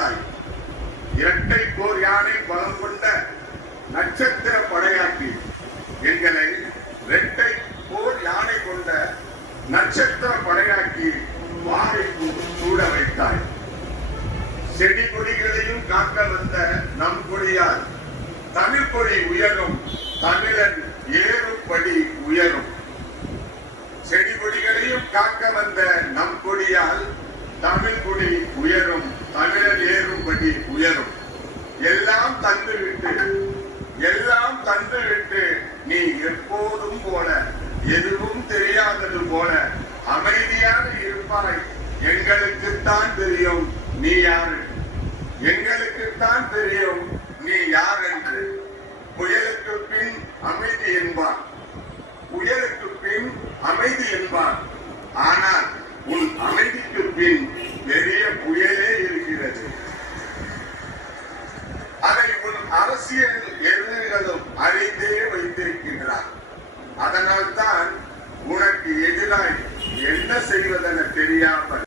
வைத்தாய். இரட்டை போர் யானை பலம் கொண்ட நட்சத்திர படையாக்கி எங்களை இரட்டை போர் யானை கொண்ட நட்சத்திர படையாக்கி வாரை சூட வைத்தாய். செடி கொடிகளையும் காக்க வந்த நம் கொடியால் தமிழ் கொடி உயரும், தமிழன் ஏறும்படி உயரும். செடி கொடிகளையும் காக்க வந்த நம் கொடியால் தமிழ் கொடி உயரும், தமிழன் ஏறும்படி உயரும். எல்லாம் தந்துவிட்டு நீ எப்போதும் போல எதுவும் தெரியாதது போல அமைதியாக இருப்பாய். எங்களுக்குத்தான் தெரியும் நீ யாரு, எங்களுக்குத்தான் தெரியும் நீ யார் என்று. புயலுக்கு பின் அமைதி என்பான், புயலுக்கு பின் அமைதி என்பான். ஆனால் உன் அமைதிக்கு பின் பெரிய புயலே இருக்கிறது. அதை உன் அரசியல் எதிரிகளும் அறிந்தே வைத்திருக்கின்றார். அதனால்தான்